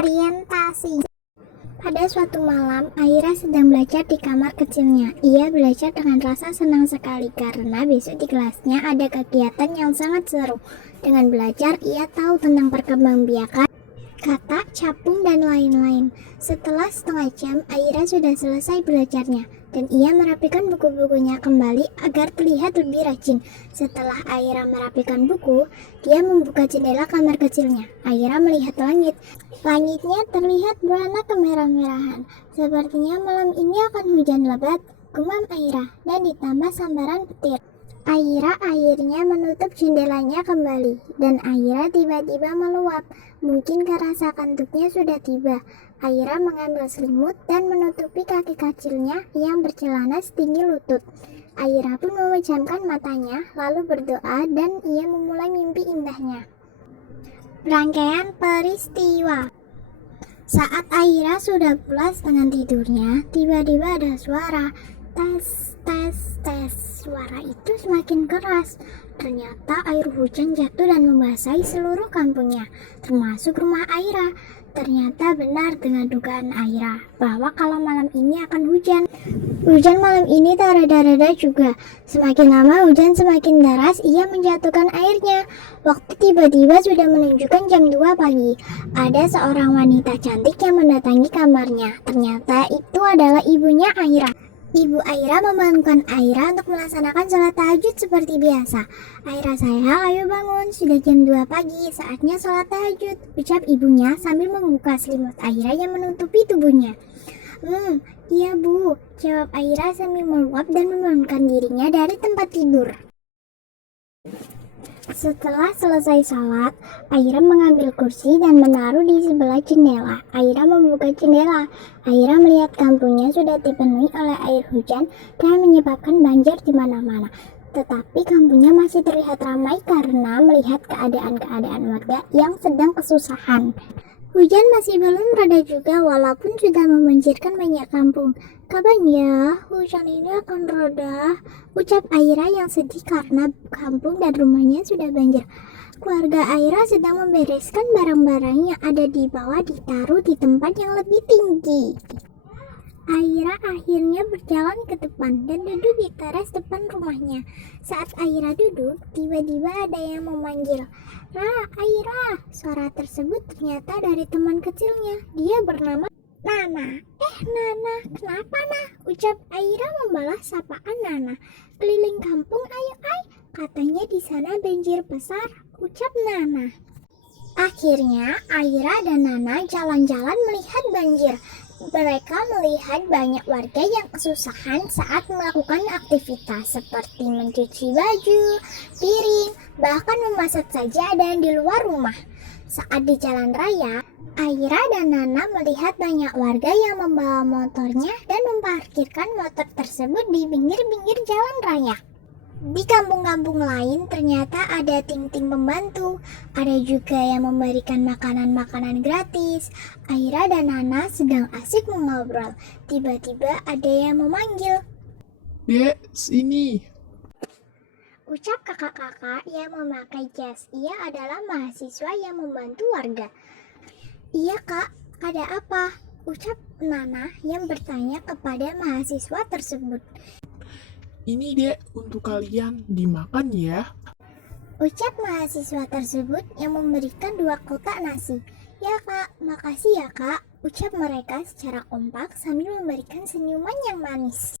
Orientasi. Pada suatu malam, Aira sedang belajar di kamar kecilnya. Ia belajar dengan rasa senang sekali karena besok di kelasnya ada kegiatan yang sangat seru. Dengan belajar, ia tahu tentang perkembangbiakan kata, capung, dan lain-lain. Setelah setengah jam, Aira sudah selesai belajarnya, dan ia merapikan buku-bukunya kembali agar terlihat lebih rajin. Setelah Aira merapikan buku, dia membuka jendela kamar kecilnya. Aira melihat langit. Langitnya terlihat berwarna kemerah-merahan. Sepertinya malam ini akan hujan lebat, gumam Aira, dan ditambah sambaran petir. Aira akhirnya menutup jendelanya kembali, dan Aira tiba-tiba meluap. Mungkin karena rasa kantuknya sudah tiba. Aira mengambil selimut dan menutupi kaki kecilnya yang bercelana setinggi lutut. Aira pun memejamkan matanya, lalu berdoa dan ia memulai mimpi indahnya. Rangkaian peristiwa. Saat Aira sudah pulas dengan tidurnya, tiba-tiba ada suara tes, tes, tes. Suara itu semakin keras. Ternyata air hujan jatuh dan membasahi seluruh kampungnya, termasuk rumah Aira. Ternyata benar dengan dugaan Aira bahwa kalau malam ini akan hujan. Hujan malam ini tak reda-reda juga. Semakin lama hujan semakin deras, ia menjatuhkan airnya. Waktu tiba-tiba sudah menunjukkan jam 2 pagi. Ada seorang wanita cantik yang mendatangi kamarnya. Ternyata itu adalah ibunya Aira. Ibu Aira membangunkan Aira untuk melaksanakan sholat tahajud seperti biasa. Aira sayang, ayo bangun, sudah jam 2 pagi, saatnya sholat tahajud, ucap ibunya sambil membuka selimut Aira yang menutupi tubuhnya. Iya bu, jawab Aira sambil meluap dan membangunkan dirinya dari tempat tidur. Setelah selesai sholat, Aira mengambil kursi dan menaruh di sebelah jendela. Aira membuka jendela. Aira melihat kampungnya sudah dipenuhi oleh air hujan dan menyebabkan banjir di mana-mana. Tetapi kampungnya masih terlihat ramai karena melihat keadaan-keadaan warga yang sedang kesusahan. Hujan masih belum reda juga walaupun sudah membanjirkan banyak kampung. Kapan ya hujan ini akan reda? Ucap Aira yang sedih karena kampung dan rumahnya sudah banjir. Keluarga Aira sedang membereskan barang-barang yang ada di bawah ditaruh di tempat yang lebih tinggi. Aira akhirnya berjalan ke depan dan duduk di teras depan rumahnya. Saat Aira duduk, tiba-tiba ada yang memanggil, "Ra, Aira!" Suara tersebut ternyata dari teman kecilnya. Dia bernama Nana. Nana, kenapa Nah? Ucap Aira membalas sapaan Nana. Keliling kampung ayo ay, katanya di sana banjir besar, ucap Nana. Akhirnya Aira dan Nana jalan-jalan melihat banjir. Mereka melihat banyak warga yang kesusahan saat melakukan aktivitas seperti mencuci baju, piring, bahkan memasak sajadah di luar rumah. Saat di jalan raya, Aira dan Nana melihat banyak warga yang membawa motornya dan memparkirkan motor tersebut di pinggir-pinggir jalan raya. Di kampung-kampung lain ternyata ada ting-ting pembantu, ada juga yang memberikan makanan-makanan gratis. Aira dan Nana sedang asik mengobrol. Tiba-tiba ada yang memanggil. Dek, sini. Ucap kakak-kakak yang memakai jas. Ia adalah mahasiswa yang membantu warga. Iya kak, ada apa? Ucap Nana yang bertanya kepada mahasiswa tersebut. Ini dek, untuk kalian dimakan ya. Ucap mahasiswa tersebut yang memberikan 2 kotak nasi. Ya kak, makasih ya kak. Ucap mereka secara kompak sambil memberikan senyuman yang manis.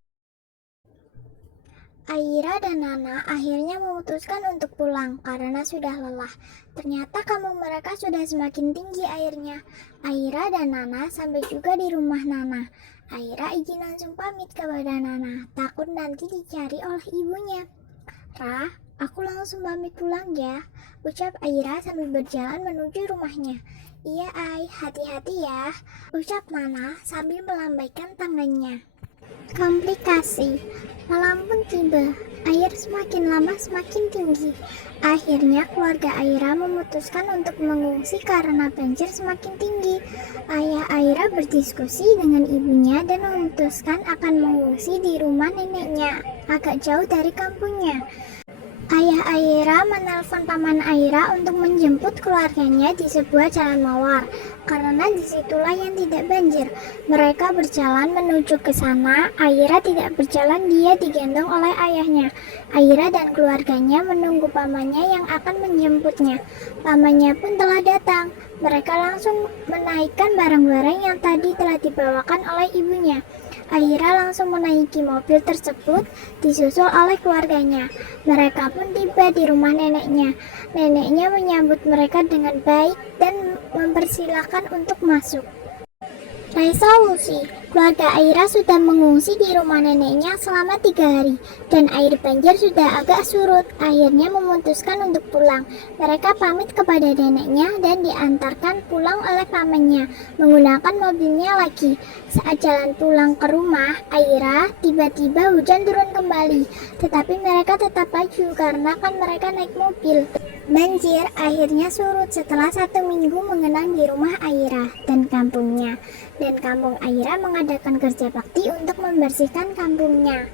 Aira dan Nana akhirnya memutuskan untuk pulang karena sudah lelah. Ternyata kampung mereka sudah semakin tinggi airnya. Aira dan Nana sampai juga di rumah Nana. Aira izin langsung pamit kepada Nana, takut nanti dicari oleh ibunya. Ra, aku langsung pamit pulang ya, ucap Aira sambil berjalan menuju rumahnya. Iya Ai, hati-hati ya, ucap Nana sambil melambaikan tangannya. Komplikasi. Malam pun tiba. Air semakin lama semakin tinggi. Akhirnya keluarga Aira memutuskan untuk mengungsi karena banjir semakin tinggi. Ayah Aira berdiskusi dengan ibunya dan memutuskan akan mengungsi di rumah neneknya, agak jauh dari kampungnya. Ayah Aira menelpon paman Aira untuk menjemput keluarganya di sebuah jalan mawar, karena disitulah yang tidak banjir. Mereka berjalan menuju ke sana. Aira tidak berjalan, dia digendong oleh ayahnya. Aira dan keluarganya menunggu pamannya yang akan menjemputnya. Pamannya pun telah datang. Mereka langsung menaikkan barang-barang yang tadi telah dibawakan oleh ibunya. Aira langsung menaiki mobil tersebut, disusul oleh keluarganya. Mereka pun tiba di rumah neneknya. Neneknya menyambut mereka dengan baik dan mempersilahkan untuk masuk. Resolusi, keluarga Aira sudah mengungsi di rumah neneknya selama 3 hari dan air banjir sudah agak surut. Akhirnya memutuskan untuk pulang. Mereka pamit kepada neneknya dan diantarkan pulang oleh pamannya menggunakan mobilnya lagi. Saat jalan pulang ke rumah Aira, tiba-tiba hujan turun kembali, tetapi mereka tetap laju karena kan mereka naik mobil. Banjir akhirnya surut setelah 1 minggu mengenang di rumah Aira dan kampungnya. Dan kampung Aira mengadakan kerja bakti untuk membersihkan kampungnya.